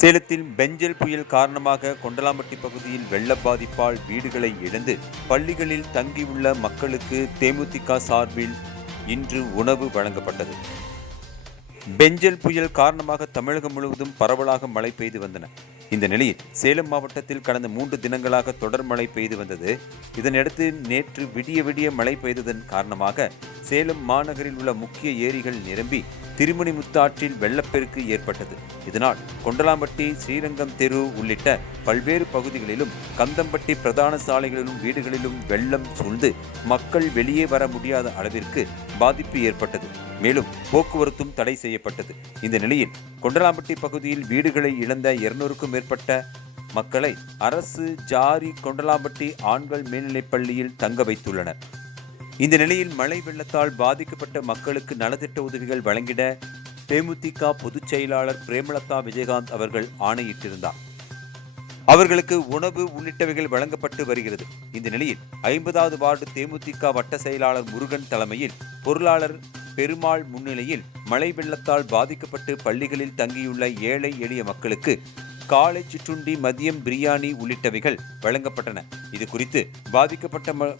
சேலத்தில் பெஞ்சல் புயல் காரணமாக கொண்டலாம்பட்டி பகுதியில் வெள்ள பாதிப்பால் வீடுகளை இழந்து பள்ளிகளில் தங்கியுள்ள மக்களுக்கு தேமுதிக சார்பில் இன்று உணவு வழங்கப்பட்டது. பெஞ்சல் புயல் காரணமாக தமிழகம் முழுவதும் பரவலாக மழை பெய்து வந்தன. இந்த நிலையில் சேலம் மாவட்டத்தில் கடந்த மூன்று தினங்களாக தொடர் மழை பெய்து வந்தது. இதனையடுத்து நேற்று விடிய விடிய மழை பெய்ததன் காரணமாக சேலம் மாநகரில் உள்ள முக்கிய ஏரிகள் நிரம்பி திருமணிமுத்தாற்றில் வெள்ளப்பெருக்கு ஏற்பட்டது. இதனால் கொண்டலாம்பட்டி ஸ்ரீரங்கம் தெரு உள்ளிட்ட பல்வேறு பகுதிகளிலும் கந்தம்பட்டி பிரதான சாலைகளிலும் வீடுகளிலும் வெள்ளம் சூழ்ந்து மக்கள் வெளியே வர முடியாத அளவிற்கு பாதிப்பு ஏற்பட்டது. மேலும் போக்குவரத்தும் தடை செய்யப்பட்டது. இந்த நிலையில் கொண்டலாம்பட்டி பகுதியில் வீடுகளை இழந்த இருநூறுக்கும் மேற்பட்ட மக்களை அரசு ஜாரி கொண்டலாம்பட்டி ஆண்கள் மேல்நிலைப் பள்ளியில் தங்க வைத்துள்ளனர். இந்த நிலையில் மழை வெள்ளத்தால் பாதிக்கப்பட்ட மக்களுக்கு நலத்திட்ட உதவிகள் வழங்கிட தேமுதிக பொதுச் செயலாளர் பிரேமலதா விஜயகாந்த் அவர்கள் ஆணையிட்டிருந்தார். அவர்களுக்கு உணவு உள்ளிட்டவைகள் வழங்கப்பட்டு வருகிறது. இந்த நிலையில் ஐம்பதாவது வார்டு தேமுதிக வட்ட செயலாளர் முருகன் தலைமையில் பொருளாளர் பெருமாள் முன்னிலையில் மழை வெள்ளத்தால் பாதிக்கப்பட்டு பள்ளிகளில் தங்கியுள்ள ஏழை எளிய மக்களுக்கு காலை சிற்றுண்டி மதியம் பிரியாணி உள்ளிட்டவைகள் வழங்கப்பட்டன. இது குறித்து பாதிக்கப்பட்ட ம-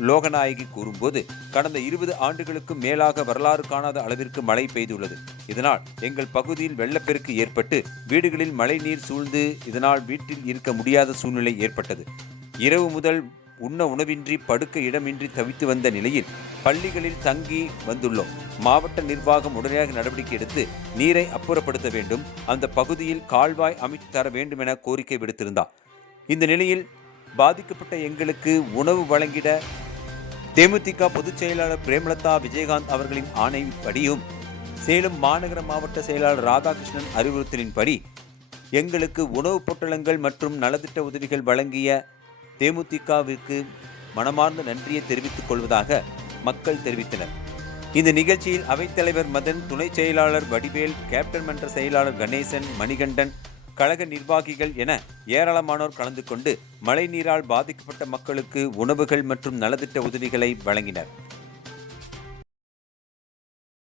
லோகநாயகி கூறும்போது கடந்த இருபது ஆண்டுகளுக்கும் மேலாக வரலாறு காணாத அளவிற்கு மழை பெய்துள்ளது. இதனால் எங்கள் பகுதியில் வெள்ளப்பெருக்கு ஏற்பட்டு வீடுகளில் மழை நீர் சூழ்ந்து இதனால் வீட்டில் இருக்க முடியாத சூழ்நிலை ஏற்பட்டது. இரவு முதல் உண்ண உணவின்றி படுக்க இடமின்றி தவித்து வந்த நிலையில் பள்ளிகளில் தங்கி வந்துள்ளோம். மாவட்ட நிர்வாகம் உடனடியாக நடவடிக்கை எடுத்து நீரை அப்புறப்படுத்த வேண்டும். அந்த பகுதியில் கால்வாய் அமைத்து தர வேண்டும் என கோரிக்கை விடுத்திருந்தார். இந்த நிலையில் பாதிக்கப்பட்ட எங்களுக்கு உணவு வழங்கிட தேமுதிக பொதுச் செயலாளர் பிரேமலதா விஜயகாந்த் அவர்களின் ஆணைப்படியும் சேலம் மாநகர மாவட்ட செயலாளர் ராதாகிருஷ்ணன் அறிவுறுத்தலின்படி எங்களுக்கு உணவுப் பொட்டலங்கள் மற்றும் நலத்திட்ட உதவிகள் வழங்கிய தேமுதிகவிற்கு மனமார்ந்த நன்றியை தெரிவித்துக் கொள்வதாக மக்கள் தெரிவித்தனர். இந்த நிகழ்ச்சியில் அவைத்தலைவர் மதன் துணைச் செயலாளர் வடிவேல் கேப்டன் மன்ற செயலாளர் கணேசன் மணிகண்டன் கழக நிர்வாகிகள் என ஏராளமானோர் கலந்து கொண்டு மழைநீரால் பாதிக்கப்பட்ட மக்களுக்கு உணவுகள் மற்றும் நலத்திட்ட உதவிகளை வழங்கினர்.